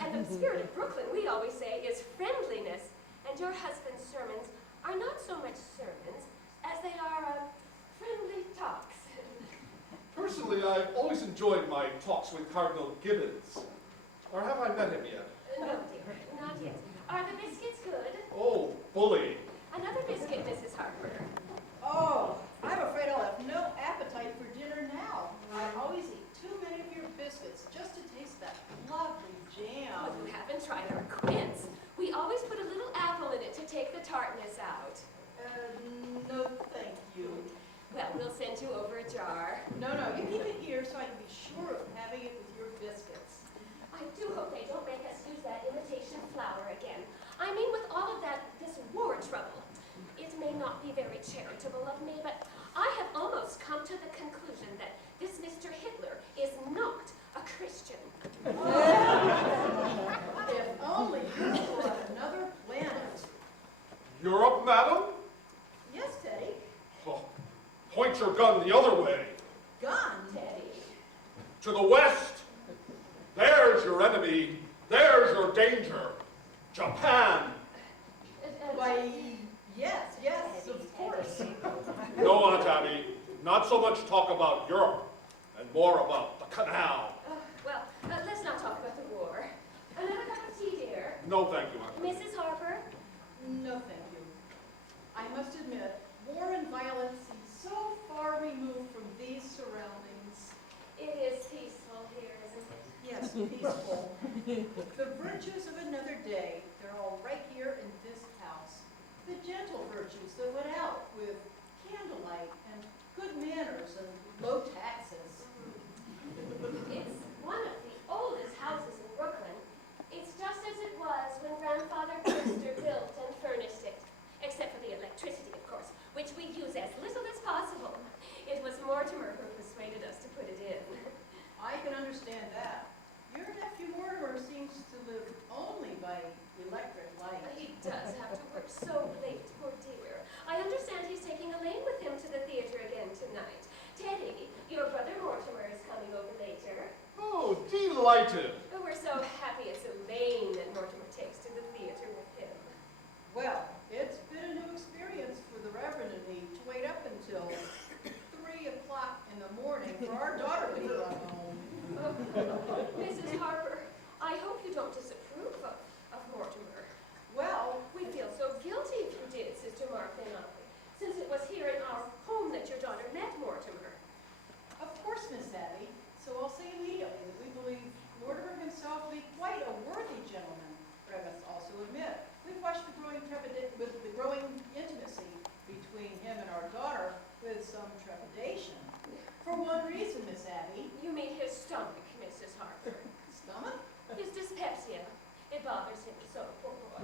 And the spirit of Brooklyn, we always say, is friendliness. And your husband's sermons are not so much sermons as they are friendly talks. Personally, I've always enjoyed my talks with Cardinal Gibbons. Or have I met him yet? No, dear, not yet. Are the biscuits good? Oh, bully. Another biscuit, Mrs. Harper. Oh, I'm afraid I'll have no appetite for dinner now. I always eat too many of your biscuits just to taste that lovely jam. Oh, you haven't tried our quince. We always put a little apple in it to take the tartness out. No, thank you. Well, we'll send you over a jar. No, you keep it here so I can be sure of having it with your biscuits. I do hope they don't make us use that imitation flour again. I mean, with all of this war trouble. It may not be very charitable of me, but I have almost come to the conclusion that this Mr. Hitler is not a Christian. If only you were on another planet. Europe, madam? Yes, Teddy. Oh, point your gun the other way. Gun? Teddy. To the west. There's your enemy. There's your danger. Japan. Why, yes, of course. No, Aunt Abby. Not so much talk about Europe and more about the canal. Well, let's not talk about the war. Another cup of tea, dear. No, thank you, Aunt Abby. Mrs. Harper? No, thank you. I must admit, war and violence seem so far removed from these surroundings. It is peaceful here, isn't it? Yes, peaceful. The virtues of another day, they're all right here in this house. The gentle virtues that went out with candlelight and good manners and low taxes. It's one of the oldest houses in Brooklyn. It's just as it was when Grandfather Brewster built and furnished it, except for the electricity, of course, which we use as little as possible. It was Mortimer who persuaded us to put it in. I can understand that. Your nephew Mortimer seems to live only by electric light. He does have to work so late, poor dear. I understand he's taking Elaine with him to the theater again tonight. Teddy, your brother Mortimer is coming over later. Oh, delighted. Oh, we're so happy it's Elaine that Mortimer takes to the theater with him. Well, it's been a new experience for the Reverend and me to wait up until 3 o'clock in the morning for our daughter to run home. Mrs. Harper, I hope you don't disapprove of Mortimer. Well, We'd feel so guilty if you did, Sister Martha and I, since it was here in our home that your daughter met Mortimer. of course, Miss Abby. So I'll say immediately that we believe Mortimer himself to be quite a worthy gentleman. But I must also admit, we've watched the growing intimacy between him and our daughter with some trepidation. For one reason, Miss Abby. You mean his stomach, Mrs. Harper. Stomach? His dyspepsia. It bothers him so, poor boy.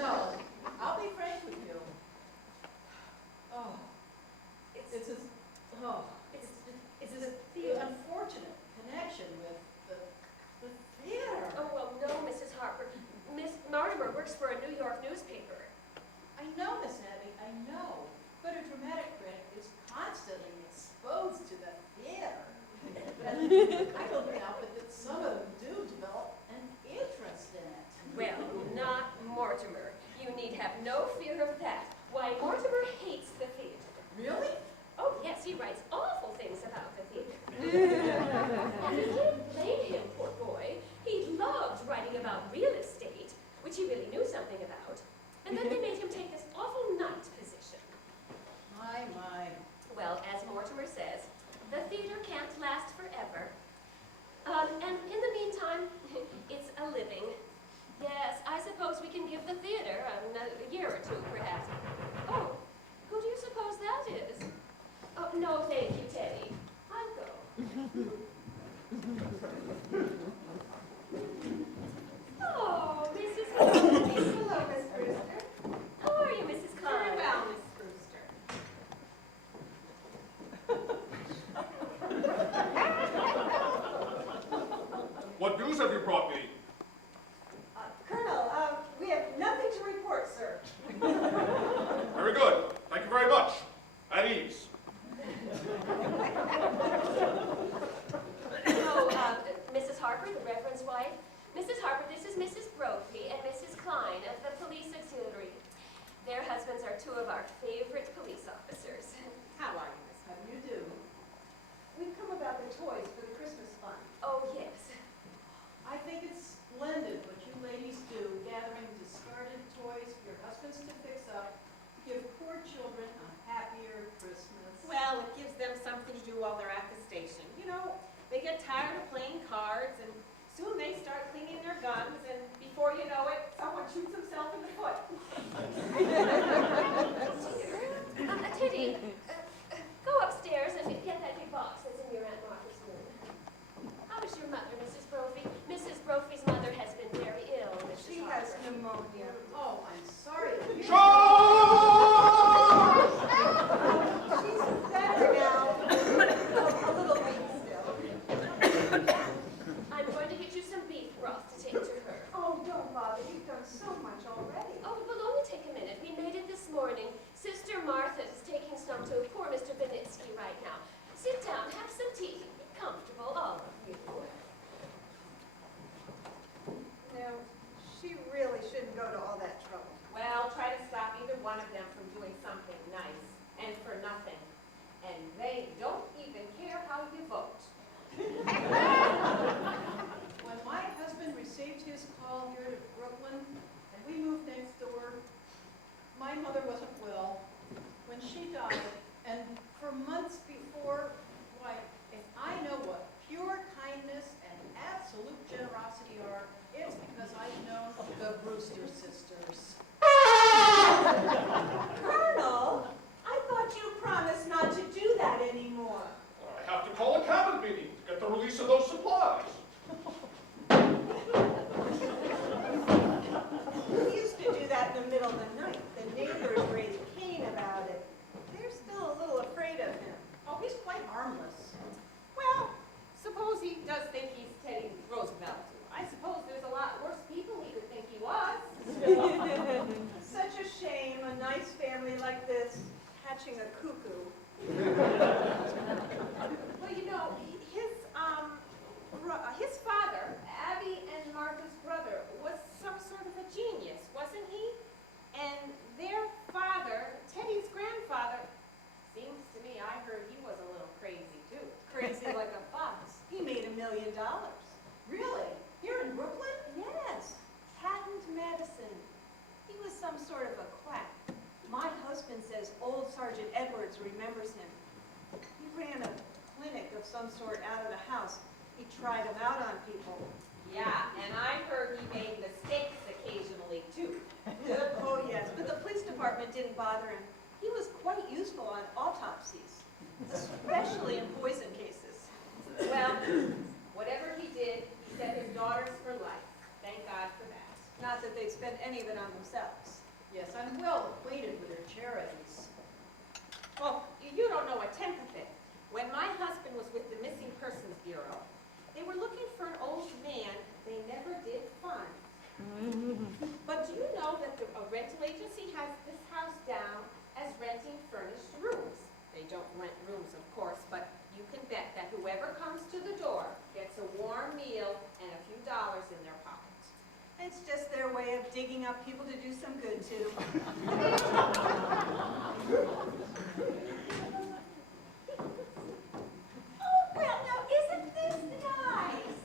No, I'll be frank with you. Oh, It's it's a the theater. unfortunate connection with the theater. Oh, well, no, Mrs. Harper. Miss Mortimer works for a New York newspaper. I know, Miss Abby, I know. But a dramatic critic is constantly exposed to the theater. And I don't doubt but that some of them do develop an interest in it. Well, not Mortimer. You need have no fear of that. Why, Mortimer hates the theater. Really? Oh, yes, he writes awful things about the theater. And you can't blame him, poor boy. He loved writing about real estate, which he really knew something about. And then they made him take this awful night position. My. Well, as Mortimer says, the theater can't last forever. And in the meantime, it's a living. Yes, I suppose we can give the theater a year or two, perhaps. Oh, who do you suppose that is? Oh, no, thank you, Teddy. I'll go. Oh, Mrs. Klein. Hello, Miss Brewster. How are you, Mrs. Klein? Very well, Miss Brewster. What news have you brought me? Colonel, we have nothing to report, sir. Very good. Thank you very much. At ease. Oh, Mrs. our favorite police officers. How are you, Miss How Hudson? do you do? We've come about the toys for the Christmas fund. Oh, yes. I think it's splendid what you ladies do, gathering discarded toys for your husbands to fix up, to give poor children a happier Christmas. Well, it gives them something to do while they're at the station. You know, they get tired of playing cards, and soon they start cleaning their guns, and before you know it, someone shoots himself in the foot. Teddy, go upstairs and get that big box that's in your Aunt Martha's room. How is your mother, Mrs. Brophy? Mrs. Brophy's mother has been very ill, Mrs. She Harper. has pneumonia. Oh, I'm sorry to hear. Charge! She's better now. A little weak still. I'm going to get you some beef broth to take to her. Oh, don't bother. You've done so much already. Oh, it will only take a minute. We made it this morning. Sister Martha is taking some to poor Mr. Benitsky right now. Sit down, have some tea. Be comfortable, all of you. No, she really shouldn't go to all that trouble. Well, try to stop either one of them from doing something nice, and for nothing. And they don't even care how you vote. When my husband received his call here to Brooklyn, and we moved next door, my mother wasn't well. When she died, and for months before, why, if I know what pure kindness and absolute generosity are, it's because I've known the Brewster sisters. Colonel, I thought you promised not to do that anymore. I have to call a cabinet meeting to get the release of those supplies. We used to do that in the middle of the night. The neighbors raised Cain about it. They're still a little afraid of him. Oh, he's quite harmless. Well, suppose he does think he's Teddy Roosevelt. I suppose there's a lot worse people he could think he was. Such a shame, a nice family like this, hatching a cuckoo. Well, you know, his father, Abby and Martha's brother, was some sort of a genius, wasn't he? And their father, Teddy's grandfather, seems to me, I heard he was a little crazy too. Crazy like a fox. He made $1 million. Really? Here in Brooklyn? Yes, patent medicine. He was some sort of a quack. My husband says old Sergeant Edwards remembers him. He ran a clinic of some sort out of the house. He tried them out on people. Yeah, and I heard he made mistakes occasionally too. Oh, yes, but the police department didn't bother him. He was quite useful on autopsies, especially in poison cases. Well, whatever he did, he set his daughters for life. Thank God for that. Not that they'd spend any of it on themselves. Yes, I'm well acquainted with their charities. Well, you don't know a tenth of it. When my husband was with the Missing Persons Bureau, they were looking for an old man they never did find. But do you know that a rental agency has this house down as renting furnished rooms? They don't rent rooms, of course, but you can bet that whoever comes to the door gets a warm meal and a few dollars in their pocket. It's just their way of digging up people to do some good to. Oh, well, now isn't this nice?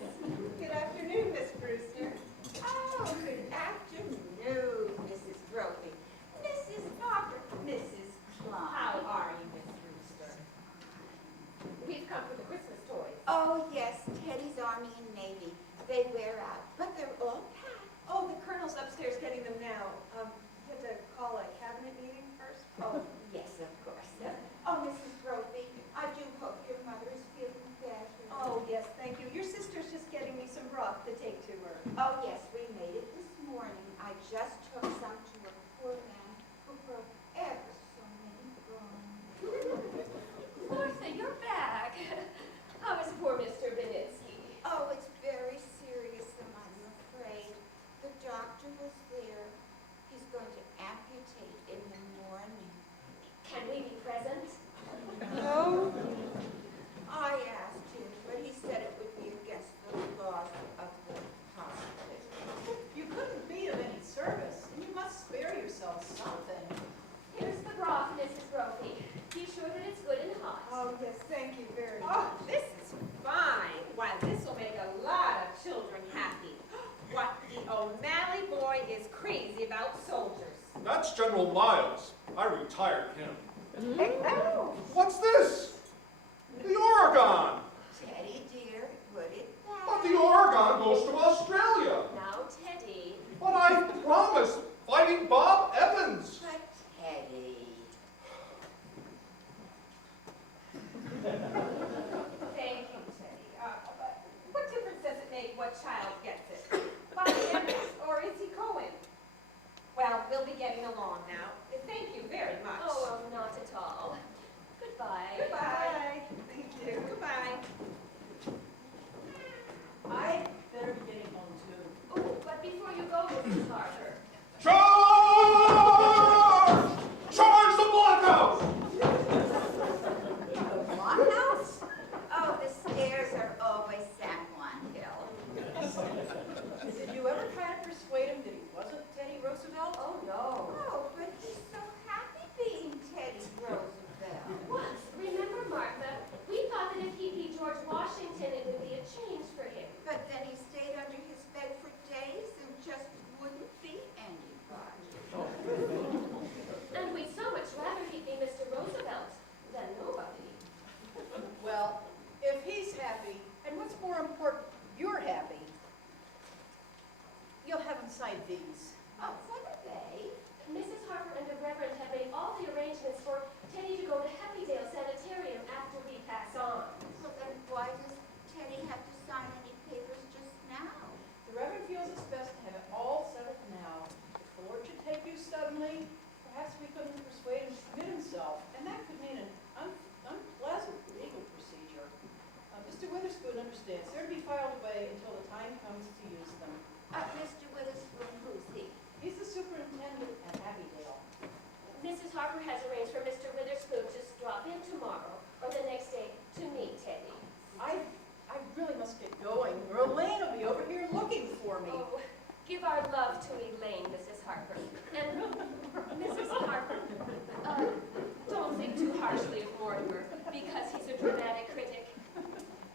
Good afternoon, Miss Brewster. Oh, good afternoon, Mrs. Brophy. Mrs. Harper, Mrs. Klein. How are you, Miss Brewster? We've come for the Christmas toys. Oh, yes, Teddy's Army and Navy. They wear out, but they're all packed. Oh, the colonel's upstairs getting them now. You had to call a cabinet meeting first? Oh, yes, of course. Oh, Mrs. Brophy, I do hope your mother is feeling better. Oh, yes, thank you. Your sister's just getting me some broth to take to her. Oh, yes, we made it this morning. I just took some to a poor man who broke ever so many bones. Martha, you're back. How is poor Mr. Benitsky? Oh, it's very serious, I'm afraid. O'Malley boy is crazy about soldiers. That's General Miles. I retired him. Oh, What's this? The Oregon. Teddy dear, put it But back. the Oregon goes to Australia. Now, Teddy. But I promised fighting Bob Evans. But Teddy. Thank you, Teddy. But what difference does it make what child gets it? Bobby Evans or Izzy Cohen? Well, we'll be getting along now. Thank you very much. Oh, well, not at all. Goodbye. Goodbye. Thank you. Goodbye. I better be getting home too. Oh, but before you go, Mrs. Harper. Charge! Charge the blockhouse! The blockhouse? Oh, the stairs are always San Juan Hill. Did you ever try to persuade him that he wasn't Teddy Roosevelt? Oh, no. Oh, but he's so happy being Teddy Roosevelt. Once, remember, Martha, we thought that if he'd be George Washington, it would be a change for him. But then he stayed under his bed for days and just wouldn't be anybody. And we'd so much rather he'd be Mr. Roosevelt than nobody. Well, if he's happy, and what's more important, you're happy, you'll have him sign these. Oh, what are they? Mrs. Harper and the Reverend have made all the arrangements for Teddy to go to Happydale Sanitarium after we pass on. Well, then why does Teddy have to sign any papers just now? The Reverend feels it's best to have it all settled now. If the Lord should take you suddenly, perhaps we couldn't persuade him to commit himself, and that could mean an unpleasant legal procedure. Mr. Witherspoon understands. They're to be filed away until the time comes to use them. Mr. Witherspoon, who's he? He's the superintendent at Happydale. Mrs. Harper has arranged for Mr. Witherspoon to drop in tomorrow or the next day to meet Teddy. I really must get going, or Elaine will be over here looking for me. Oh, give our love to Elaine, Mrs. Harper. And Mrs. Harper, don't think too harshly of Mortimer because he's a dramatic critic.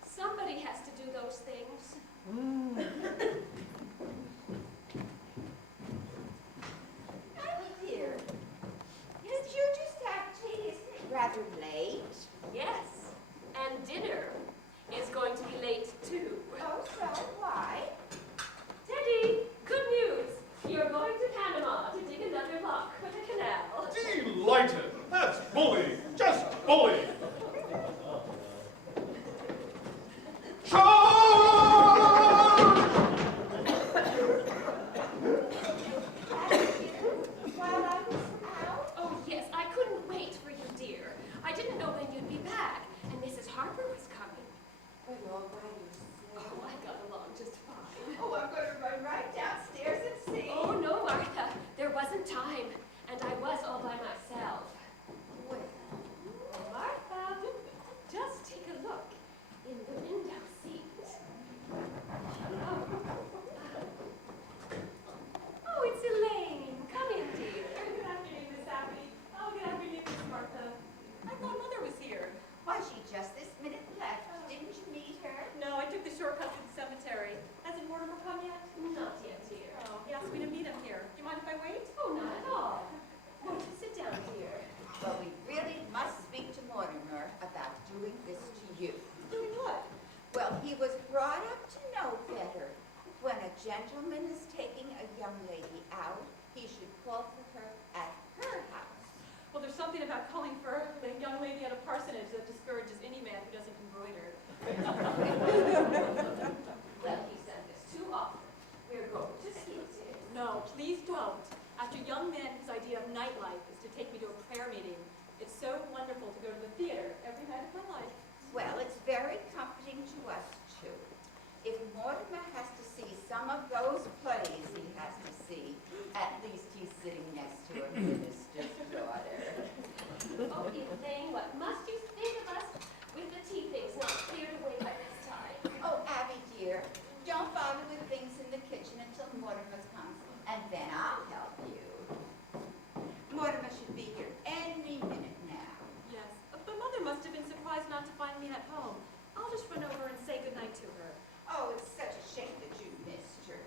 Somebody has to do those things. Abby dear, did you just have tea? Isn't it rather late? Yes, and dinner is going to be late too. Oh, so why? Teddy, good news. You're going to Panama to dig another lock for the canal. Delighted. That's bully. Just bully. Charge! Abby dear, while I was out? Oh, yes, I couldn't wait for you, dear. I didn't know when you'd be back, and Mrs. Harper was coming. But all by yourself. Oh, I got along just fine. Oh, I'm going to run right downstairs and see. Oh, no, Martha. There wasn't time, and I was all by myself. Well, Martha, just take a look in the window seat. Oh, it's Elaine. Come in, dear. Good afternoon, Miss Abby. Oh, good afternoon, Miss Martha. I thought Mother was here. why, she just this minute left. Didn't you meet her? No, I took the shortcut to the cemetery. Hasn't Mortimer come yet? Not yet, dear. Oh, he asked me to meet him here. Do you mind if I wait? Oh, not at all. Won't you sit down, dear? Well, we really must speak to Mortimer about doing this to you. Doing what? Well, he was brought up to know better. When a gentleman is taking a young lady out, he should call for her at her house. Well, there's something about calling for the young lady at a parsonage that discourages any man who doesn't embroider. Well, he said this too often. We're going to see it. No, please don't. After young men whose idea of nightlife is to take me to a prayer meeting, it's so wonderful to go to the theater every night of my life. Well, it's very comforting to us, too. If Mortimer has to see some of those plays he has to see, at least he's sitting next to a minister's daughter. Oh, Elaine, what must you think of us with the tea things not cleared away by this time? Oh, Abby, dear, don't bother with things in the kitchen until Mortimer comes, and then I'll help you. Mortimer should be here any minute now. Yes, but Mother must have been surprised not to find me at home. I'll just run over and say goodnight to her. Oh, it's such a shame that you missed church.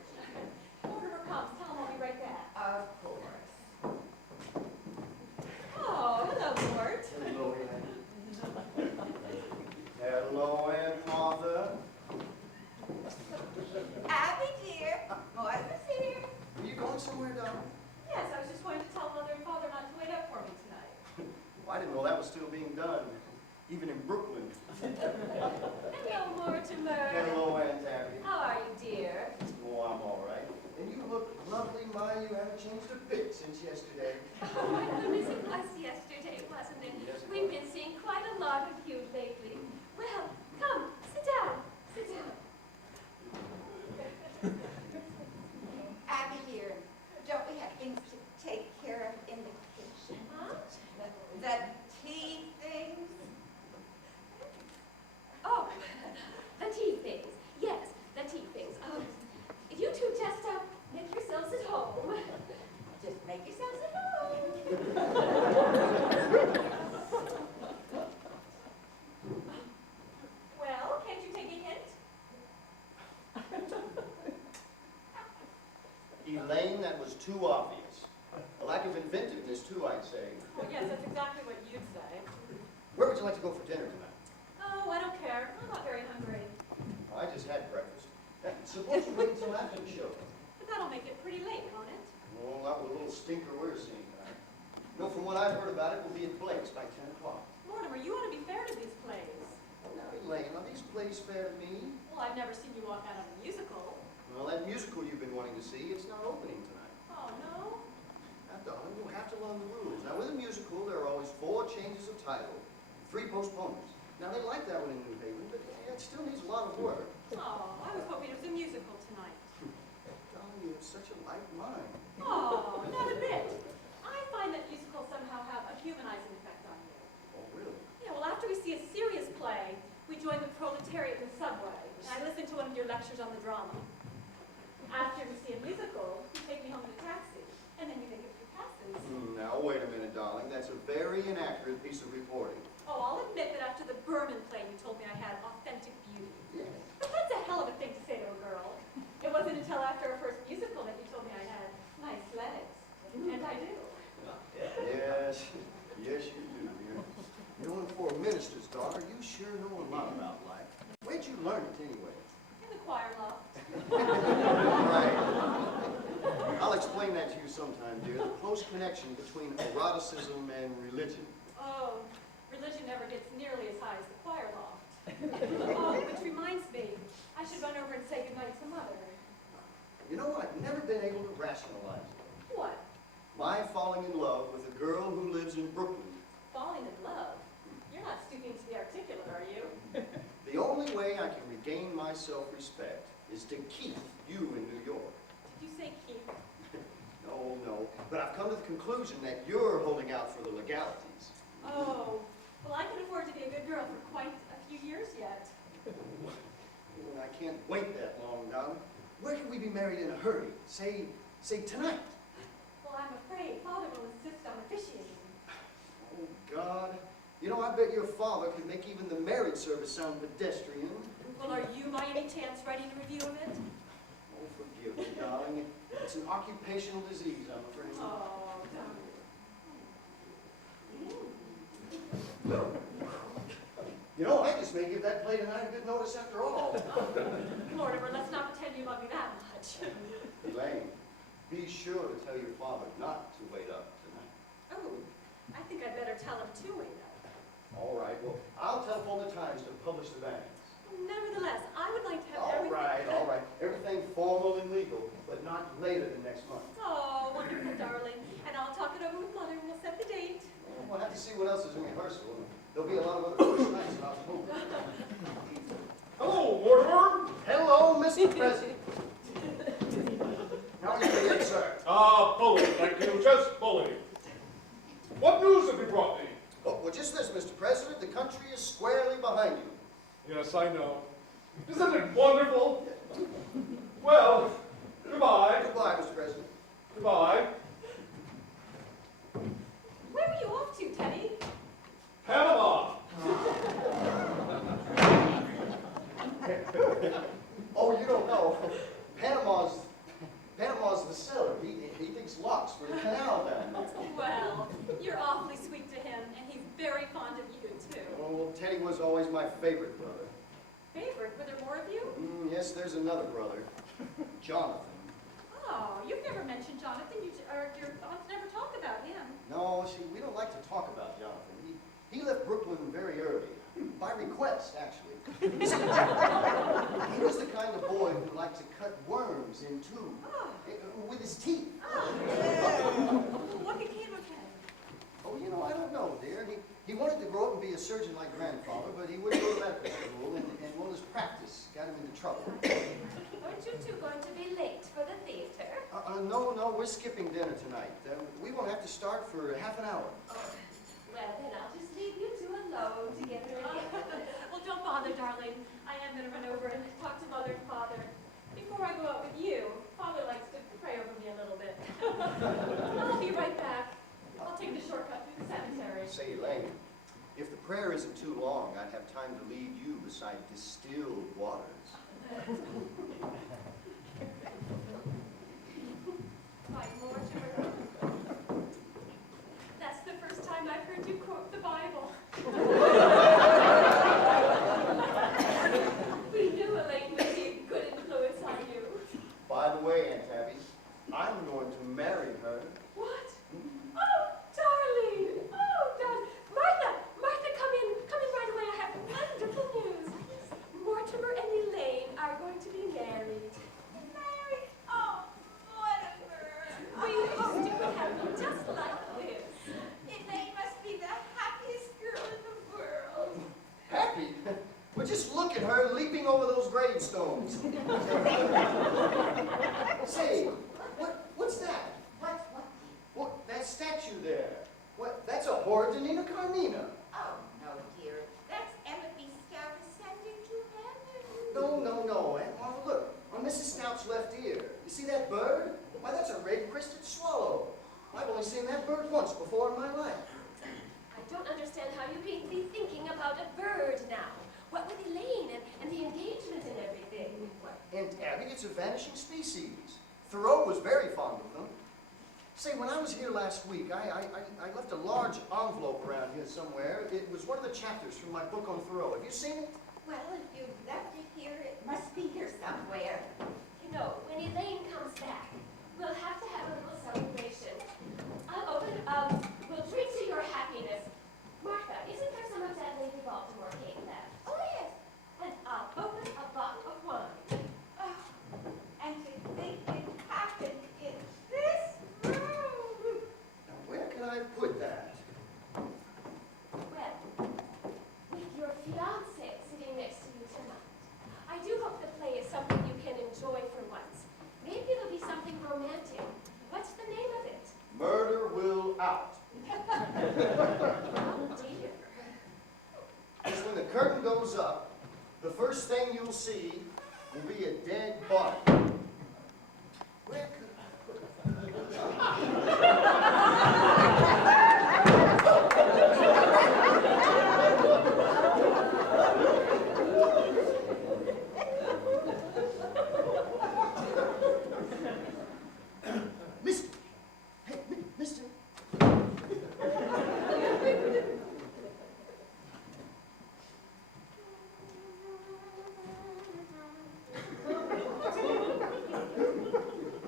somewhere, darling? Yes, I was just going to tell Mother and Father not to wait up for me tonight. Well, I didn't know that was still being done, even in Brooklyn. Hello, Mortimer. Hello, Aunt Tabby. How are you, dear? Oh, I'm all right. And you look lovely, Ma. You haven't changed a bit since yesterday. Oh, my goodness, it was yesterday, wasn't it? Yes, it We've was. been seeing quite a lot of you lately. Well, come, sit down. Sit down. Abby here, don't we have things to take care of in the kitchen? Huh? The tea things? Oh, the tea things. Yes, the tea things. You two just make yourselves at home. Just make yourselves at home. Well, can't you take a hint? Elaine, that was too obvious. A lack of inventiveness, too, I'd say. Well, yes, that's exactly what you'd say. Where would you like to go for dinner tonight? Oh, I don't care. I'm not very hungry. I just had breakfast. Suppose you wait until after the show. But that'll make it pretty late, won't it? Well, that was a little stinker we're seeing tonight. You know, from what I've heard about it, we'll be at Blake's by 10 o'clock. Mortimer, you ought to be fair to these plays. Now, Elaine, are these plays fair to me? Well, I've never seen you walk out of a musical. Well, that musical you've been wanting to see, it's not opening tonight. Oh, no? Now, darling, you'll have to learn the rules. Now, with a musical, there are always 4 changes of title, 3 postponements. Now, they like that one in New Haven, but it still needs a lot of work. Oh, I was hoping it was a musical tonight. Darling, you have such a light mind. Oh, not a bit. I find that musicals somehow have a humanizing effect on you. Oh, really? Yeah, well, after we see a serious play, we join the proletariat in the subway, and I listen to one of your lectures on the drama. After we see a musical, you take me home in a taxi, and then you make a few passes. Now, wait a minute, darling. That's a very inaccurate piece of reporting. Oh, I'll admit that after the Berman play, you told me I had authentic beauty. Yes. But that's a hell of a thing to say to a girl. It wasn't until after our first musical that you told me I had nice legs. And I do. Yes, yes, you do, dear. You know, and for a minister's daughter, you sure know a lot about life. Where'd you learn it anyway? In the choir loft. Right. I'll explain that to you sometime, dear. The close connection between eroticism and religion. Oh, religion never gets nearly as high as the choir loft. Oh, which reminds me, I should run over and say goodnight to Mother. You know, I've never been able to rationalize it. What? My falling in love with a girl who lives in Brooklyn. Falling in love? You're not stooping to the articulate, are you? The only way I can regain my self-respect is to keep you in New York. Did you say Keith? No, no. But I've come to the conclusion that you're holding out for the legalities. Oh, well, I can afford to be a good girl for quite a few years yet. Well, I can't wait that long, darling. Where can we be married in a hurry? Say tonight. Well, I'm afraid Father will insist on officiating. Oh, God. You know, I bet your father could make even the marriage service sound pedestrian. Well, are you by any chance writing a review of it? Oh, forgive me, darling. It's an occupational disease, I'm afraid. Oh, darn You know, I just may give that play tonight a good notice after all. Mortimer, let's not pretend you love me that much. Elaine, be sure to tell your father not to wait up tonight. Oh, I think I'd better tell him to wait up. All right, well, I'll telephone the Times to publish the bannings. Nevertheless, I would like to have everything... All right. Everything formal and legal, but not later than next month. Oh, wonderful, darling. And I'll talk it over with Mother and we'll set the date. Well, we'll have to see what else is in rehearsal. There'll be a lot of other first nights about the movie. Hello, Mortimer. Hello, Mr. President. How are you doing, sir? Bullying, thank you, just bullying. What news have you brought me? Oh, well, just this, Mr. President. The country is squarely behind you. Yes, I know. Isn't it wonderful? Well, goodbye. Goodbye, Mr. President. Goodbye. Where are you off to, Teddy? Panama. Oh, you don't know. Panama's the cellar. He digs locks for the canal down there. Well, you're awfully sweet to him, and he's very fond of you, too. Oh, well, Teddy was always my favorite brother. Favorite? Were there more of you? Yes, there's another brother, Jonathan. Oh, you've never mentioned Jonathan, your aunts never talk about him. No, see, we don't like to talk about Jonathan. He left Brooklyn very early, by request, actually. He was the kind of boy who liked to cut worms in two, with his teeth. What became of him? Oh, you know, I don't know, dear. He wanted to grow up and be a surgeon like grandfather, but he wouldn't go to medical school, and one of his practice got him into trouble. Aren't you two going to be late for the theater? No, we're skipping dinner tonight. We won't have to start for half an hour. Well, then I'll just leave you two alone together again. Well, don't bother, darling. I am going to run over and talk to Mother and Father. Before I go out with you, Father likes to pray over me a little bit. I'll be right back. I'll take the shortcut through the cemetery. Say, Elaine, if the prayer isn't too long, I'd have time to lead you beside distilled waters. Why, Mortimer, that's the first time I've heard you quote the Bible. We knew Elaine would be a good influence on you. By the way, Aunt Abby, I'm going to marry her. What? Oh, darling! Oh, darling! Martha, come in right away. I have wonderful news. Mortimer and Elaine are going to be married. Married? Oh, Mortimer. We hoped it would happen just like this. Elaine must be the happiest girl in the world. Happy? Well, just look at her leaping over those gravestones. Say, what's that? What? That statue there. What? That's a Hordenina Carmina. Oh, no, dear. That's Emily Scout ascending to heaven. No. Aunt Martha, look, on Mrs. Snout's left ear. You see that bird? Why, that's a red-crested swallow. I've only seen that bird once before in my life. I don't understand how you can be thinking about a bird now. What with Elaine and the engagement and everything? Aunt Abby, it's a vanishing species. Thoreau was very fond of them. Say, when I was here last week, I left a large envelope around here somewhere. It was one of the chapters from my book on Thoreau. Have you seen it? Well, if you left it here, it must be here somewhere. You know, when Elaine comes back, we'll have to have a little celebration. We'll drink to your happiness. Martha, isn't there some of that Lady Baltimore cake left? Oh, yes. And I'll open a bottle of wine. Oh, and to think it happened in this room. Now, where can I put that? Well, with your fiancé sitting next to you tonight, I do hope the play is something you can enjoy for once. Maybe it'll be something romantic. What's the name of it? Murder Will Out. Oh, dear. Because when the curtain goes up, the first thing you'll see will be a dead body. Where could Mister! Hey, mister!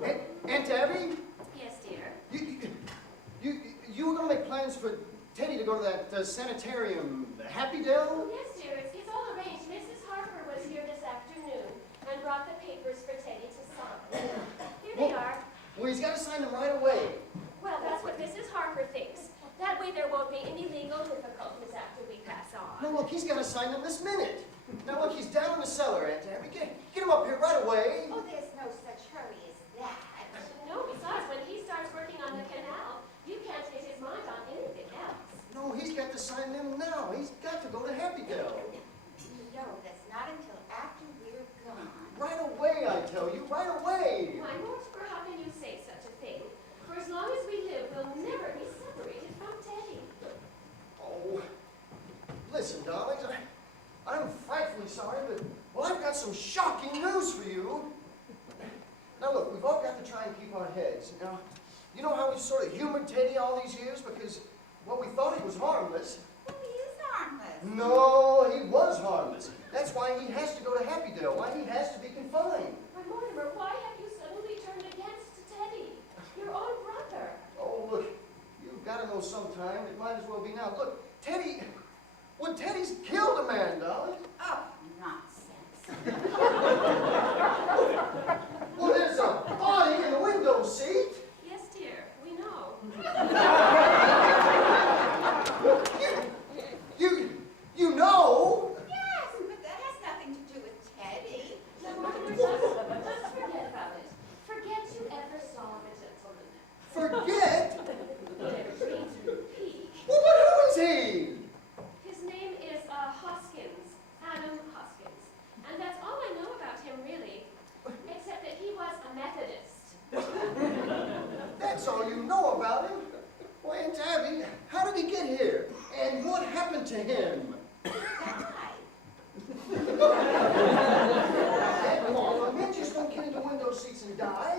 Hey, Aunt Abby, Yes, dear. you were going to make plans for Teddy to go to that sanitarium, Happy Dell? Oh, yes, dear. It's all arranged. Mrs. Harper was here this afternoon and brought the papers for Teddy to sign. Here they are. Well, he's got to sign them right away. Well, that's what Mrs. Harper thinks. That way there won't be any legal difficulties after we pass on. No, look, he's got to sign them this minute. Now, look, he's down in the cellar, Aunt Abby. Get him up here right away. Oh, there's no such hurry as that. No, besides, when he starts working on the canal, you can't get his mind on anything else. No, he's got to sign them now. He's got to go to Happy Dell. No, that's not until after we're gone. Right away, I tell you, right away. Why, Mortimer, how can you say such a thing? For as long as we live, we'll never be separated from Teddy. Oh, listen, darlings, I'm frightfully sorry, but, well, I've got some shocking news for you. Now, look, we've all got to try and keep our heads. Now, you know how we sort of humored Teddy all these years because, well, we thought he was harmless. Well, he is harmless. No, he was harmless. That's why he has to go to Happy Dell, why he has to be confined. Why, Mortimer, why have you suddenly turned against Teddy? You're sometime. It might as well be now. Look, Teddy's killed a man, darling. Oh, nonsense. Well, there's a body in the window seat. Yes, dear, we know. You know? Yes, but that has nothing to do with Teddy. Now, Mortimer, just forget about it. Forget you ever saw a gentleman. Forget? Whatever dreams you peak. Well, but who is he? His name is Hoskins, Adam Hoskins. And that's all I know about him, really, except that he was a Methodist. That's all you know about him? Well, Aunt Abby, how did he get here? And what happened to him? Died. Come on, men just don't get into window seats and die.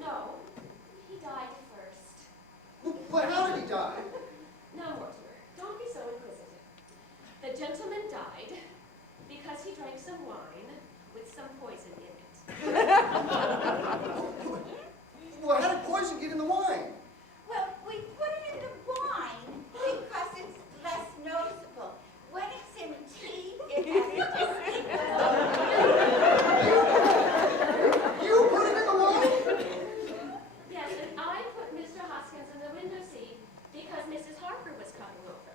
No, he died first. But how did he die? Now, Mortimer, don't be so inquisitive. The gentleman died because he drank some wine with some poison in it. Well, how did poison get in the wine? Well, we put it in the wine because it's less noticeable. When it's in tea, it has to You put it in the wine? Yes, and I put Mr. Hoskins in the window seat because Mrs. Harper was coming over.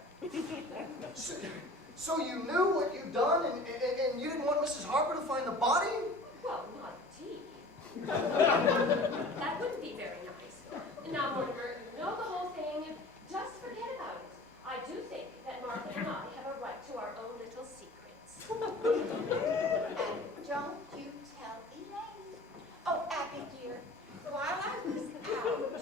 So you knew what you'd done and you didn't want Mrs. Harper to find the body? Well, not tea. That wouldn't be very nice. Now, Mortimer, you know the whole thing. Just forget about it. I do think that Martha and I have a right to our own little secrets. And don't you tell Elaine. Oh, Abby dear, while I was out,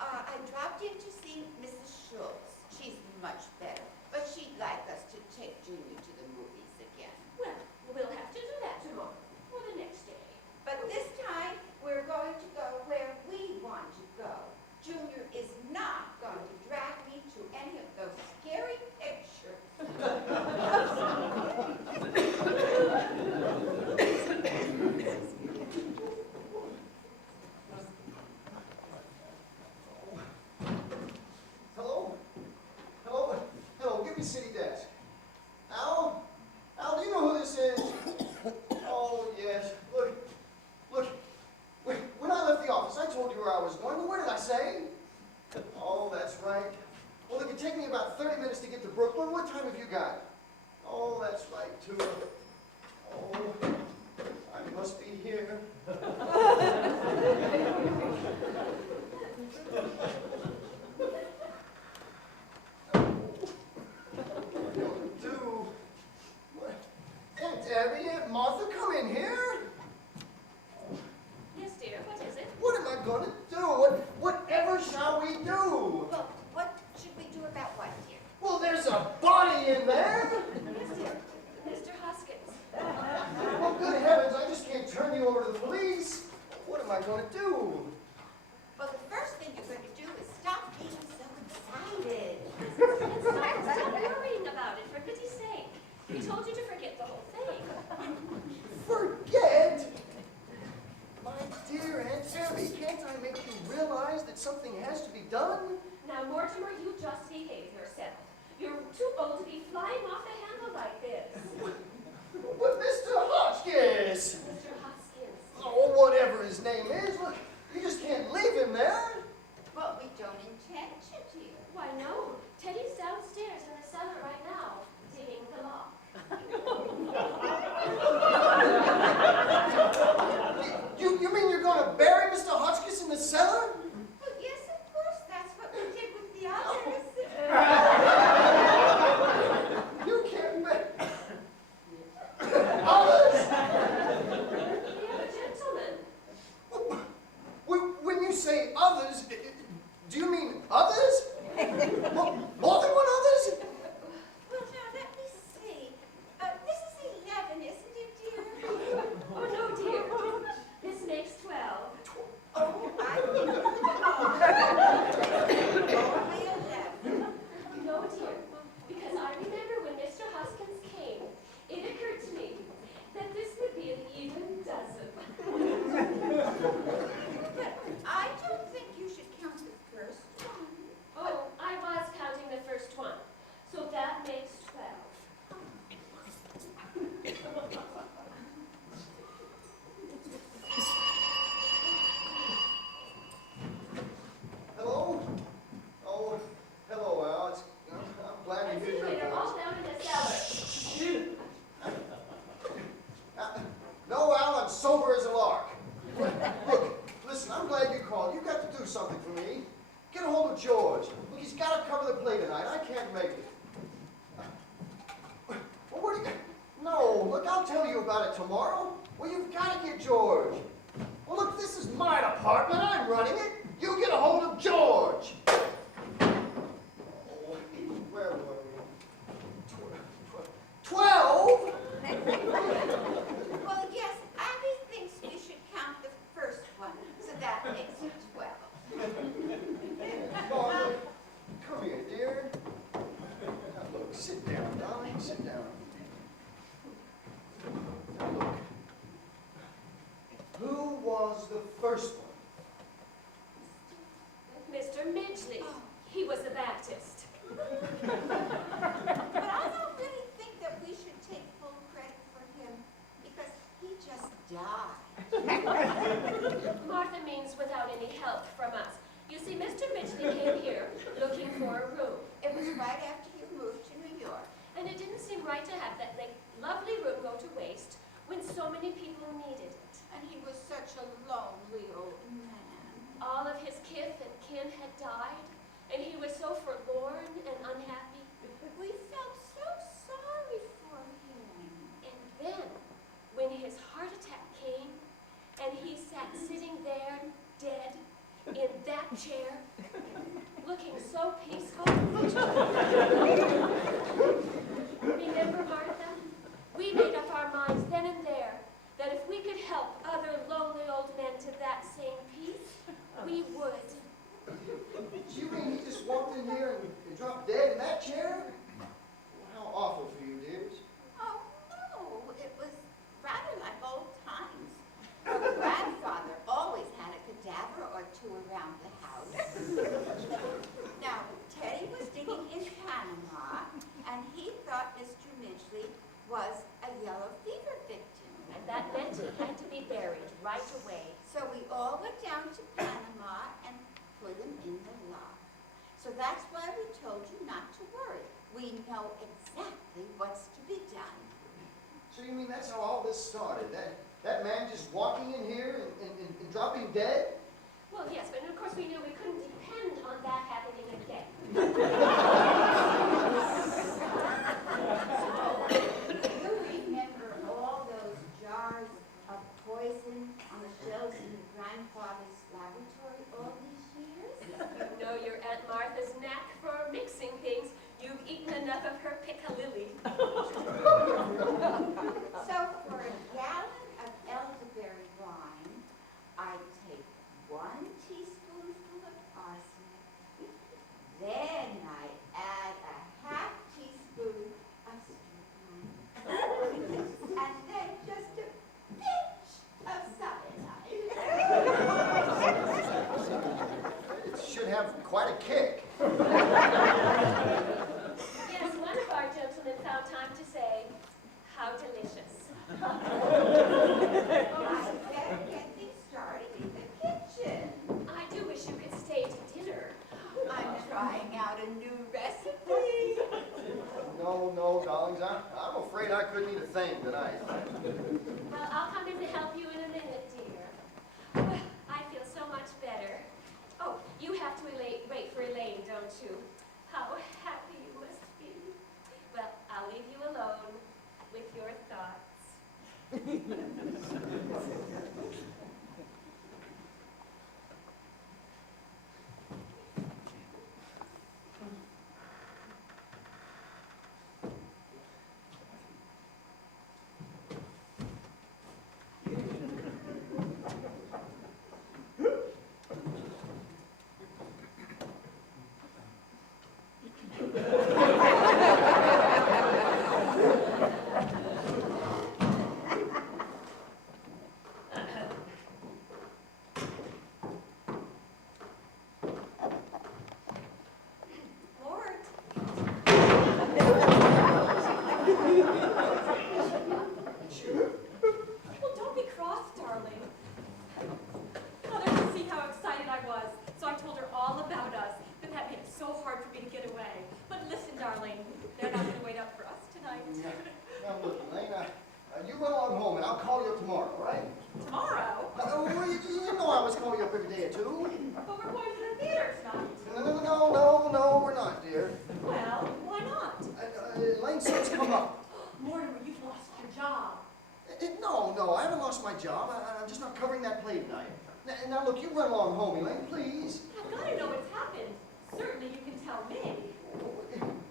I dropped in to see Mrs. Schultz. She's much better, but she'd like us to take Junior to the movies again. Well, we'll have to do that tomorrow or the next day. But this time, we're going to go where we want to go. Junior is not going to drag me to any of those scary pictures. Hello? Hello? Hello, give me city desk. Al? Al, do you know who this is? Oh, yes. Look. When I left the office, I told you where I was going, but where did I say? Oh, that's right. Well, it could take me about 30 minutes to get to Brooklyn. What time have you got? Oh, that's right, too. Oh, I must be here. Do. Aunt Abby, Aunt Martha, come in here. Yes, dear, what is it? What am I going to do? Whatever shall we do? Well, what should we do about what, dear? Well, there's a body in there. Yes, dear. Mr. Hoskins. Well, good heavens, I just can't turn you over to the police. What am I going to do? Well, the first thing you're going to do is stop being so excited. Stop worrying about it, for pity's sake. We told you to forget the whole thing. Forget? My dear Aunt Abby, can't I make you realize that something has to be done? Now, Mortimer, you just behave yourself. You're too old to be flying off the handle like this. But Mr. Hotchkiss! Mr. Hoskins. Oh, whatever his name is, look, you just can't leave him there. Well, we don't intend to, dear. Why, no. Teddy's downstairs in the cellar right now, digging the lock. You mean you're going to bury Mr. Hotchkiss in the cellar? Well, yes, of course, that's what we did with the others. You can't bet. Others? The other gentleman. When you say others, do you mean others? More than one others? Well, now, let me see. This is 11, isn't it, dear? Oh, no, dear. This makes 12. Oh, I think only 11. No, dear. Because I remember when Mr. Hoskins came, it occurred to me that this would be an even dozen. But I don't think you should count the first one. something for me. Get a hold of George. Look, he's got to cover the play tonight. I can't make it. Well, where do you... No, look, I'll tell you about it tomorrow. Well, you've got to get George. Well, look, this is my department. I'm running it. You get a hold of George. Oh, where were we? 12? Well, yes, Abby thinks we should count the first one, so that makes it 12. Mom, come here, dear. Now, look, sit down, darling. Sit down. Now, look. Who was the first one? Mr. Midgley. He was a Baptist. But I don't really think that we should take full credit for him, because he just died. Martha means without any help from us. You see, Mr. Midgley came here looking for a room. It was right after you moved to New York. And it didn't seem right to have that lovely room go to waste when so many people needed it. And he was such a lonely old man. All of his kith and kin had died, and he was so forlorn and unhappy. We felt so sorry for him. And then, when his heart attack came, and he sat sitting there, dead, in that chair, looking so peaceful. Remember, Martha? We made up our minds then and there that if we could help other lonely old men to that same peace, we would. Do you mean he just walked in here and dropped dead in that chair? Well, how awful for you, dears. Oh, no, it was rather like old times. Our grandfather always had a cadaver or two around the house. Now, Teddy was digging in Panama, and he thought Mr. Midgley was a yellow fever victim. And that meant he had to be buried right away. So we all went down to Panama and put him in the lot. So that's why we told you not to worry. We know exactly what's to be done. So you mean that's how all this started? That man just walking in here and dropping dead? Well, yes, but of course we knew we couldn't depend on that happening again. Do you remember all those jars of poison on the shelves in your grandfather's laboratory all these years? You know your Aunt Martha's knack for mixing things. You've eaten enough of her piccalilli. So for a gallon of elderberry wine, I take 1 teaspoonful of arsenic. Then I add a half teaspoon of strychnine. And then just a pinch of cyanide. It should have quite a kick. Yes, one of our gentlemen found time to say, how delicious. I better get things started in the kitchen. I do wish you could stay to dinner. I'm trying out a new recipe. No, darlings, I'm afraid I couldn't eat a thing tonight. Well, I'll come in to help you in a minute, dear. Well, I feel so much better. Oh, you have to wait for Elaine, don't you? How happy you must be. Well, I'll leave you alone with your thoughts. Well, don't be cross, darling. Mother could see how excited I was, so I told her all about us, but that made it so hard for me to get away. But listen, darling, they're not going to wait up for us tonight. Now look, Elaine, you run along home and I'll call you up tomorrow, all right? Tomorrow? Well, you know I was calling you up every day or two. But we're going look, you run along home, Elaine, please. I've got to know what's happened. Certainly you can tell me.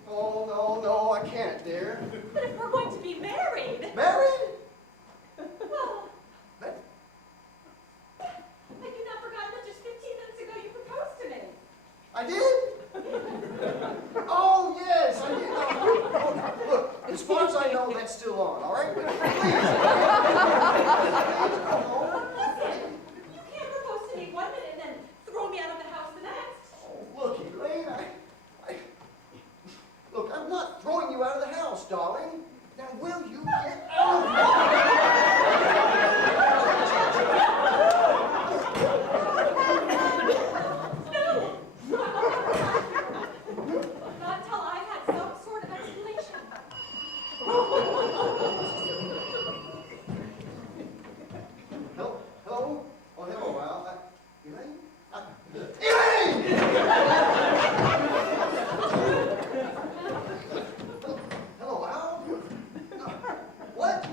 Oh, no, no, I can't, dear. But if we're going to be married, Married? well, Ma- have you not forgotten that just 15 minutes ago you proposed to me? I did? Oh, yes, I did. Oh, look, as far as I know, that's still on, all right? Please, go home. Listen, you can't propose to me one minute and then throw me out of the house the next. Oh, look, Elaine, look, I'm not throwing you out of the house, darling. Now, will you get out of here? Not until I've had some sort of explanation. Hello? Hello? Oh, hello, Al. Elaine? Elaine! Hello, Al? What?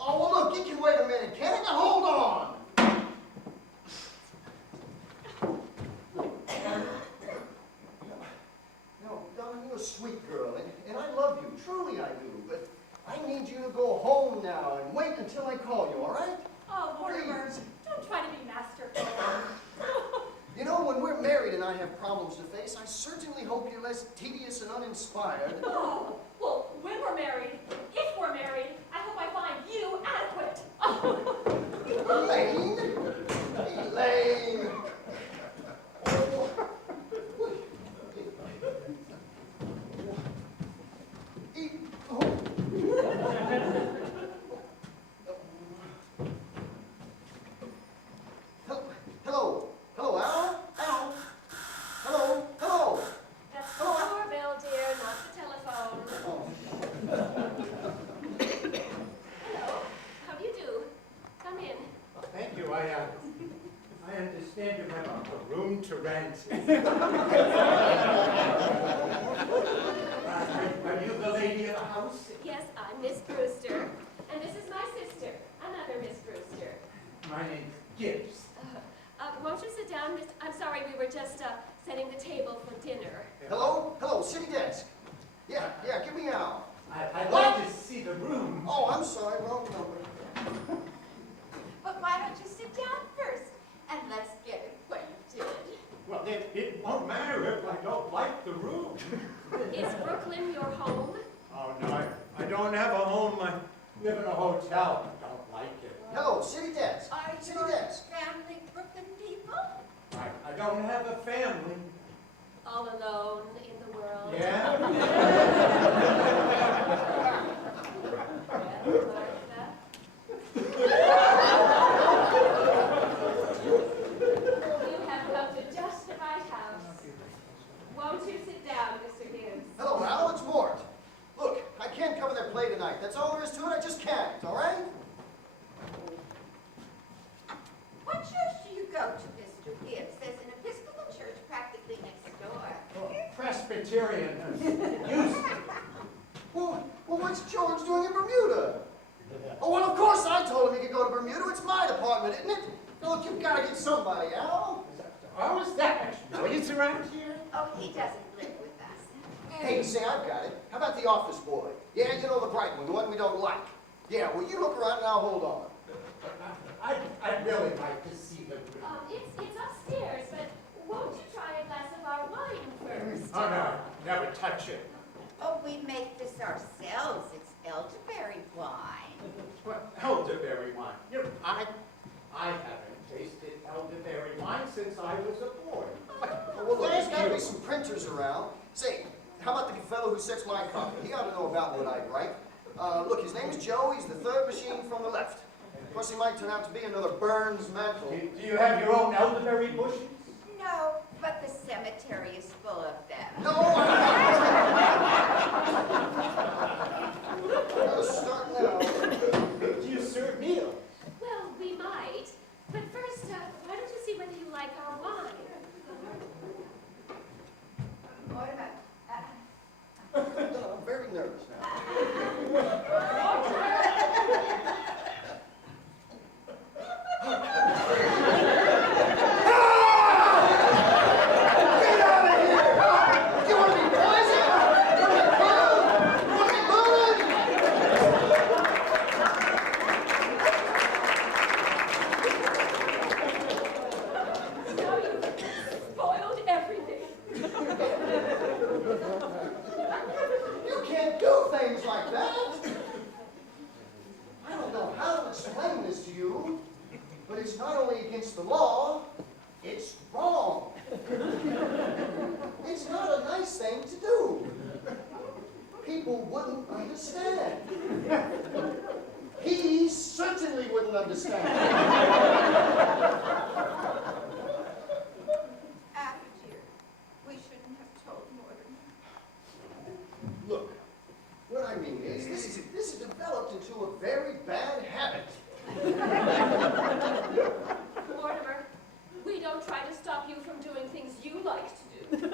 Oh, well, look, you can wait a minute, can it? Now, hold on. No, darling, you're a sweet girl, and I love you. Truly I do. But I need you to go home now and wait until I call you, all right? Oh, Mortimer, Please. don't try to be masterful. You know, when we're married and I have problems to face, I certainly hope you're less tedious and uninspired. Oh, well, when we're married, if we're married, I hope I find you adequate. Elaine? Elaine! Oh. Hello? Hello, Al? Al? Hello? Hello? That's the doorbell, dear, not the telephone. Oh. Hello, how do you do? Come in. Thank you. I understand you have a room to rent. Are you the lady of the house? Yes, I'm Miss Brewster, and this is my sister, another Miss Brewster. My name's Gibbs. Won't you sit down, Miss? I'm sorry, we were just setting the table for dinner. Hello? Hello, city desk. Yeah, give me Al. I'd like to see the room. Oh, I'm sorry, wrong number. But why don't you sit down first and let's get acquainted? Well, it won't matter if I don't like the room. Is Brooklyn your home? Oh, no, I don't have a home. I live in a hotel. I don't like it. Hello, city desk. Are City your desk. family Brooklyn people? I don't have a family. All alone in the world? Yeah? Well, Martha? You have come to just the right house. Won't you sit down, Mr. Gibbs? Hello, Al, it's Mort. Look, I can't cover their play tonight. That's all there is to it. I just can't, all right? What church do you go to, Mr. Gibbs? There's an Episcopal church practically next door. Oh, Presbyterian. Used to. Well, what's George doing in Bermuda? Oh, well, of course I told him he could go to Bermuda. It's my department, isn't it? Now, look, you've got to get somebody, Al. How is that much noise around here? Oh, he doesn't live with us. Hey, say, I've got it. How about the office boy? Yeah, you know, the bright one, the one we don't like. Yeah, well, you look around and I'll hold on. I'd really like to see the room. It's upstairs, but won't you try a glass of our wine first? Oh, no, never touch it. Oh, we make this ourselves. It's elderberry wine. Well, elderberry wine. You know, I haven't tasted elderberry wine since I was a boy. Oh, well, look, there's got to be some printers around. Say, how about the fellow who sets my copy? He ought to know about what I write. Look, his name is Joe. He's the third machine from the left. Of course, he might turn out to be another Burns mantle. Do you have your own elderberry bushes? No, but the cemetery is full of them. No, I'm not gonna start now. Do you serve meals? Well, we might. But first, why don't you see whether you like our wine? What about, I'm very nervous now. against the law, it's wrong. It's not a nice thing to do. People wouldn't understand. He certainly wouldn't understand. Abby, dear, we shouldn't have told Mortimer. Look, what I mean is, this has developed into a very bad habit. Mortimer, we don't try to stop you from doing things you like to do.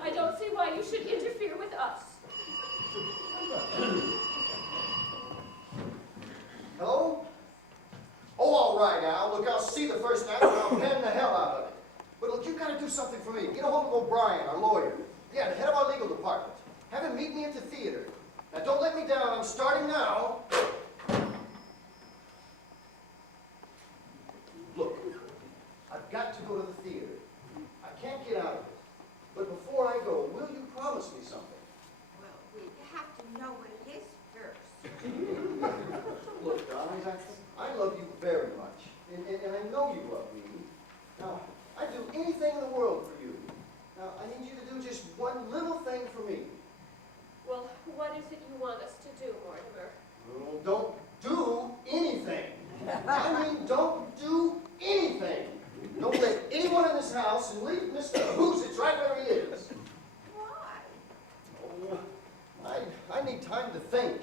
I don't see why you should interfere with us. Hello? Oh, all right, Al. Look, I'll see the first act and I'll pen the hell out of it. But look, you've got to do something for me. Get a hold of O'Brien, our lawyer. Yeah, the head of our legal department. Have him meet me at the theater. Now, don't let me down. I'm starting now. Look, I've got to go to the theater. I can't get out of it. But before I go, will you promise me something? Well, we have to know what it is first. Look, darlings, I love you very much. And I know you love me. Now, I'd do anything in the world for you. Now, I need you to do just one little thing for me. Well, what is it you want us to do, Mortimer? Well, don't do anything. I mean, don't do anything. Don't let anyone in this house and leave Mr. Hoositz right where he is. Why? Oh, I need time to think.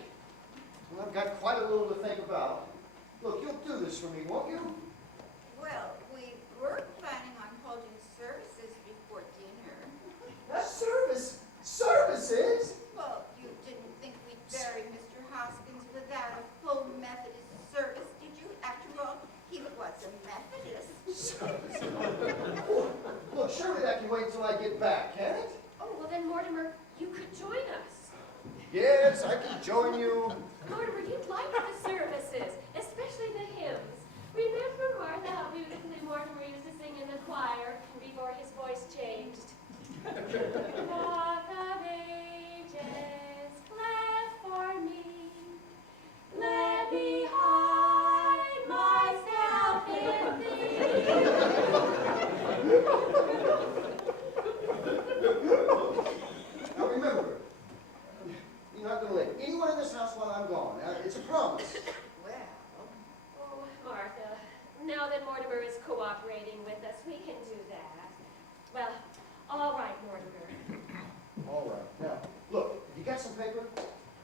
Well, I've got quite a little to think about. Look, you'll do this for me, won't you? Well, we were planning on holding services before dinner. Services? Well, you didn't think we'd bury Mr. Hoskins without a full Methodist service, did you? After all, he was a Methodist. Look, surely that can wait until I get back, can't it? Oh, well then, Mortimer, you could join us. Yes, I can join you. Mortimer, you'd like the services, especially the hymns. Remember, Martha, how beautifully Mortimer used to sing in the choir before his voice changed? Rock of ages, cleft for me, let me hide myself in thee. Now remember, you're not going to let anyone in this house while I'm gone. Now, it's a promise. Well, Oh, Martha, now that Mortimer is cooperating with us, we can do that. Well, all right, Mortimer. All right. Now, look, if you got some paper,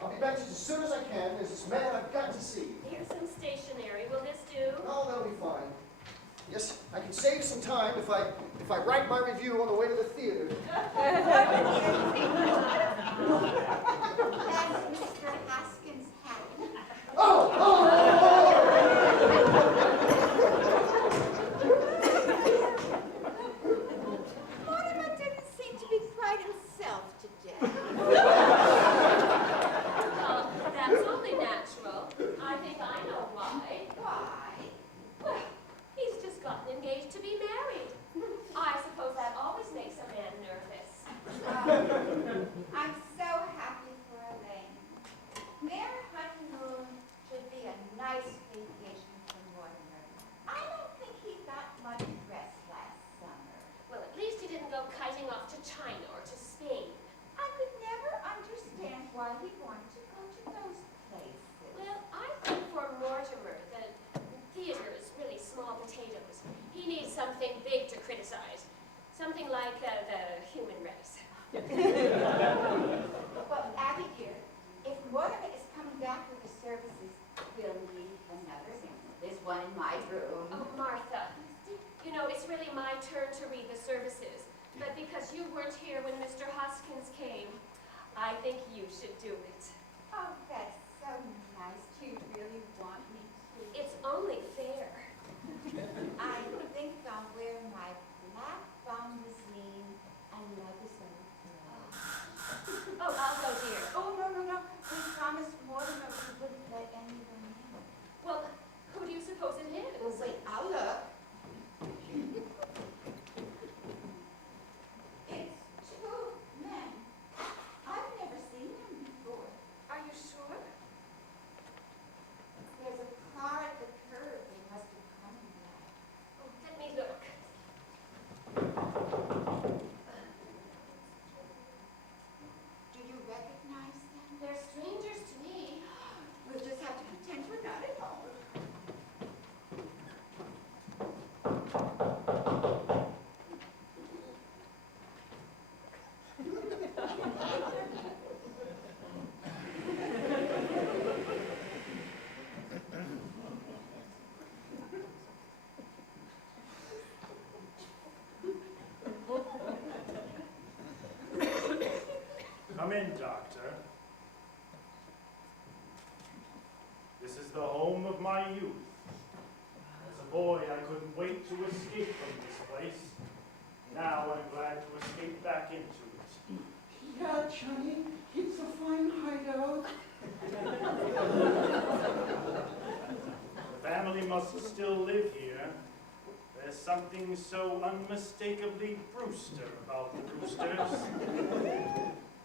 I'll be back just as soon as I can. There's this man I've got to see. Here's some stationery. Will this do? Oh, that'll be fine. Yes, I can save some time if I write my review on the way to the theater. that's Mr. Hoskins' hat. Oh! Mortimer didn't seem to be quite himself today. Well, that's only natural. I think I know why. Why? Well, he's just gotten engaged to be married. I suppose that always makes a man nervous. I'm so happy for Elaine. Their honeymoon should be a nice vacation for Mortimer. I don't think he got much rest last summer. Well, at least he didn't go kiting off to China or to Spain. I could never understand why he wanted to go to those places. Well, I think for Mortimer, the theater is really small potatoes. He needs something big to criticize. Something like the human race. Well, Abby dear, if Mortimer is coming back with the services, we'll need another hymn. There's one in my room. Oh, Martha, you know, it's really my turn to read the services. But because you weren't here when Mr. Hoskins came, I think you should do it. Oh, that's so nice. Do you really want me to? It's only fair. I think I'll wear my black bombazine and leather old clothes. Oh, I'll go, dear. Oh, no. We promised Mortimer we wouldn't let anyone in. Well, who do you suppose it is? Oh, wait, I'll look. It's two men. I've never seen them before. in, Doctor. This is the home of my youth. As a boy, I couldn't wait to escape from this place. Now I'm glad to escape back into it. Yeah, Johnny, it's a fine hideout. The family must still live here. There's something so unmistakably Brewster about the Brewsters.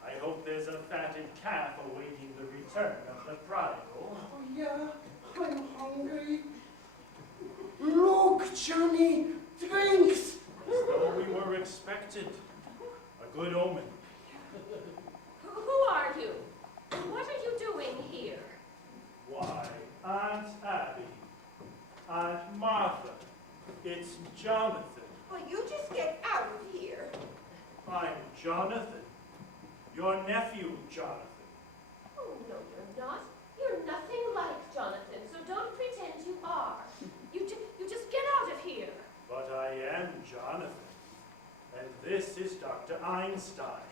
I hope there's a fatted calf awaiting the return of the prodigal. Oh, yeah, I'm hungry. Look, Johnny, drinks! As though we were expected. A good omen. Who are you? What are you doing here? Why, Aunt Abby, Aunt Martha, it's Jonathan. Well, you just get out of here. I'm Jonathan. Your nephew, Jonathan. Oh, no, you're not. You're nothing like Jonathan, so don't pretend you are. You just get out of here. But I am Jonathan. And this is Dr. Einstein.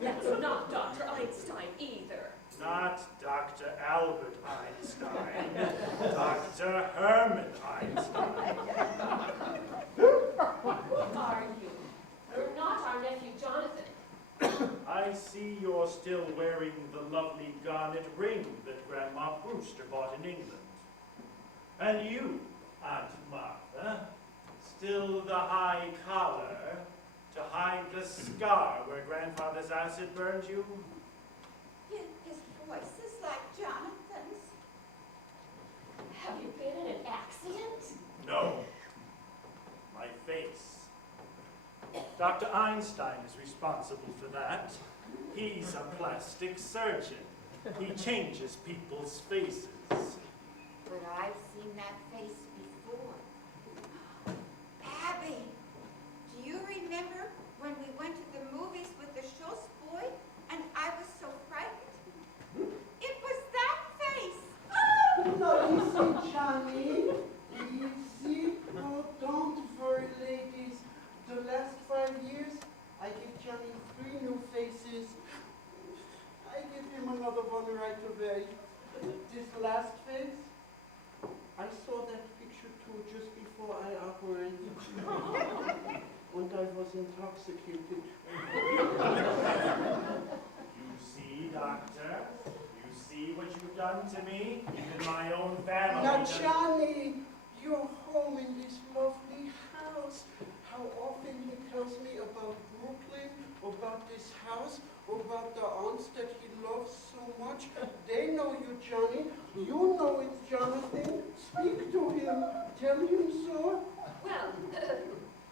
That's not Dr. Einstein either. Not Dr. Albert Einstein. Dr. Herman Einstein. Who are you? You're not our nephew Jonathan. I see you're still wearing the lovely garnet ring that Grandma Brewster bought in England. And you, Aunt Martha, still the high collar to hide the scar where Grandfather's acid burned you? His voice is like Jonathan's. Have you been in an accident? No. My face. Dr. Einstein is responsible for that. He's a plastic surgeon. He changes people's faces. But I've seen that face before. Abby, do you remember when we went to the movies with the Schultz boy and I was so frightened? It was that face. No, easy, Johnny. Easy. Oh, don't worry, ladies. The last 5 years, I give Johnny 3 new faces. I give him another one right away. This last face, I saw that picture too just before I operated. And I was intoxicated. You see, Doctor? You see what you've done to me? Even my own family. Now, Johnny, you're home in this lovely house. How often he tells me about Brooklyn, about this house, about the aunts that he loves so much. They know you, Johnny. You know it, Jonathan. Speak to him. Tell him so. Well,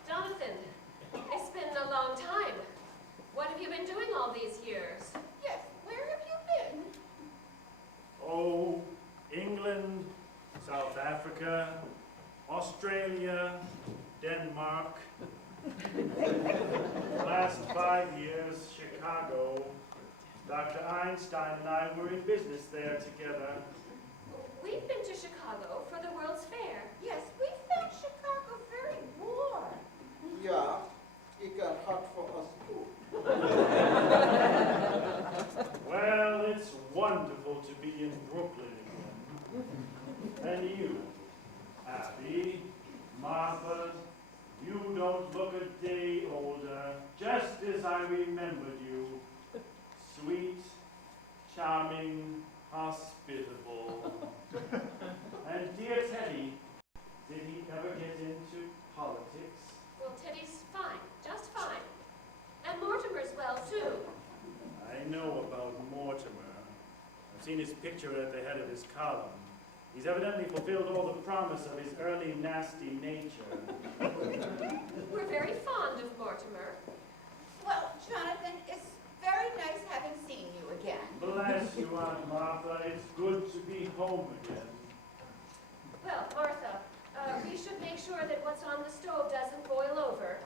Jonathan, it's been a long time. What have you been doing all these years? Yes, where have you been? Oh, England, South Africa, Australia, Denmark. The last 5 years, Chicago. Dr. Einstein and I were in business there together. We've been to Chicago for the World's Fair. Yes, we found Chicago very warm. Yeah, it got hot for us too. Well, it's wonderful to be in Brooklyn again. And you, Abby, Martha, you don't look a day older, just as I remembered you. Sweet, charming, hospitable. And dear Teddy, did he ever get into politics? Well, Teddy's fine, just fine. And Mortimer's well, too. I know about Mortimer. I've seen his picture at the head of his column. He's evidently fulfilled all the promise of his early nasty nature. We're very fond of Mortimer. Well, Jonathan, it's very nice having seen you again. Bless you, Aunt Martha. It's good to be home again. Well, Martha, we should make sure that what's on the stove doesn't boil over.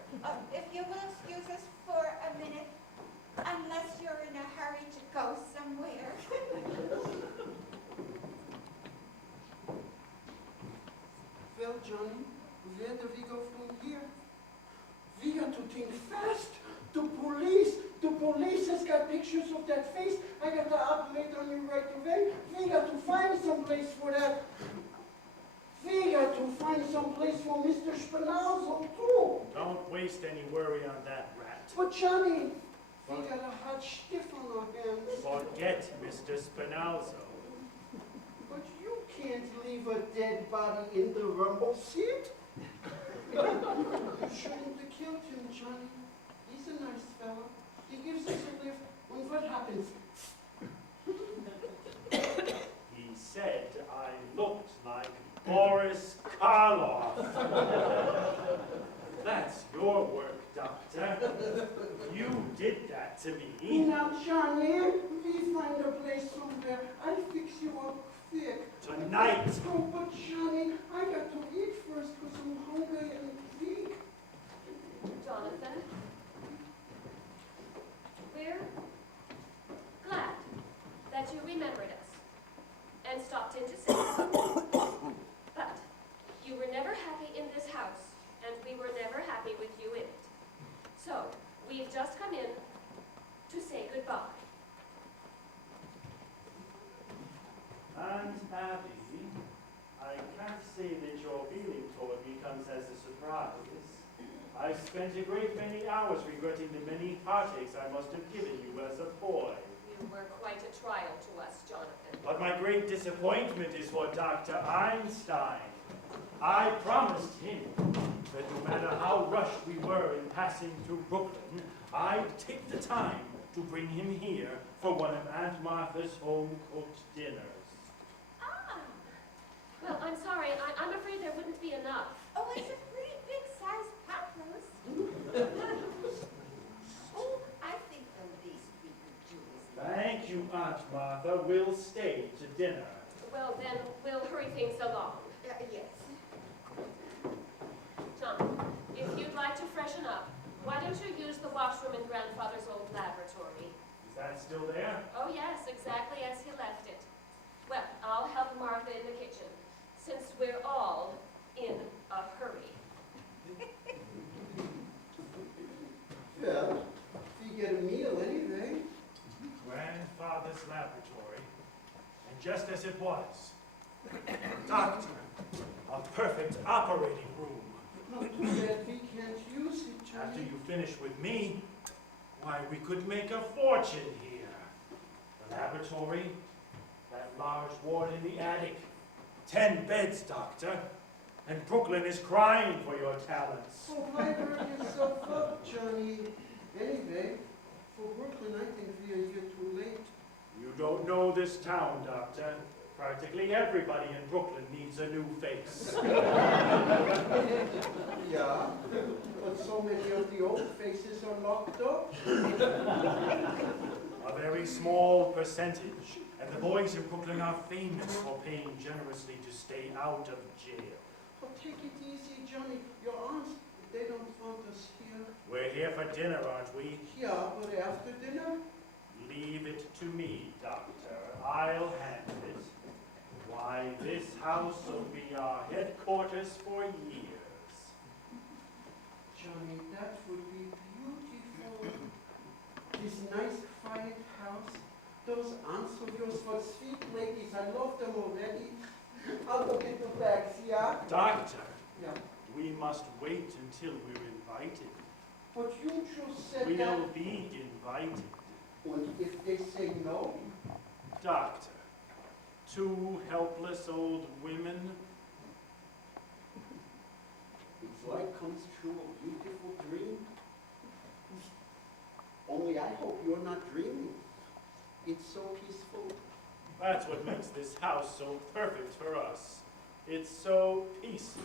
If you will excuse us for a minute, unless you're in a hurry to go somewhere. Well, Johnny, where do we go from here? We got to think fast. The police has got pictures of that face. I got to operate on you right away. We got to find some place for that. We got to find some place for Mr. Spinazzo too. Don't waste any worry on that rat. But Johnny, we got a hot stiff on our hands. Forget Mr. Spinazzo. But you can't leave a dead body in the rumble seat. You shouldn't have killed him, Johnny. He's a nice fella. He gives us a lift when what happens? He said I looked like Boris Karloff. That's your work, Doctor. You did that to me. Now, Johnny, we find a place somewhere. I'll fix you up quick. Tonight. Oh, but Johnny, I got to eat first because I'm hungry and weak. Jonathan, we're glad that you remembered us and stopped in to see us. But you were never happy in this house, and we were never happy with you in it. So, we've just come in to say goodbye. And Abby, I can't say that your feeling toward me comes as a surprise. I spent a great many hours regretting the many heartaches I must have given you as a boy. You were quite a trial to us, Jonathan. But my great disappointment is for Dr. Einstein. I promised him that no matter how rushed we were in passing through Brooklyn, I'd take the time to bring him here for one of Aunt Martha's home-cooked dinners. Ah! Well, I'm sorry. I'm afraid there wouldn't be enough. Oh, it's a pretty big-sized pot roast. Oh, I think the least we could do is... Thank you, Aunt Martha. We'll stay to dinner. Well, then, we'll hurry things along. yes. Jonathan, if you'd like to freshen up, why don't you use the washroom in Grandfather's old laboratory? Is that still there? Oh, yes, exactly as he left it. Well, I'll help Martha in the kitchen, since we're all in a hurry. Well, we get a meal anyway. Grandfather's laboratory. And just as it was. Doctor, a perfect operating room. Not too bad we can't use it, After Johnny. you finish with me, why, we could make a fortune here. The laboratory, that large ward in the attic, 10 beds, Doctor. And Brooklyn is crying for your talents. Oh, why hurry yourself up, Johnny? Anyway, for Brooklyn, I think we are here too late. You don't know this town, Doctor. Practically everybody in Brooklyn needs a new face. Yeah, but so many of the old faces are locked up. A very small percentage. And the boys in Brooklyn are famous for paying generously to stay out of jail. Oh, take it easy, Johnny. Your aunts, they don't want us here. We're here for dinner, aren't we? Yeah, but after dinner? Leave it to me, Doctor. I'll handle it. Why, this house will be our headquarters for years. Johnny, that would be beautiful. This nice, quiet house. Those aunts of yours were sweet ladies. I love them already. I'll go get the bags, yeah? Doctor, Yeah. we must wait until we're invited. But you just said that. We'll be invited. And if they say no? Doctor, two helpless old women. It's like comes true a beautiful dream. Only I hope you're not dreaming. It's so peaceful. That's what makes this house so perfect for us. It's so peaceful.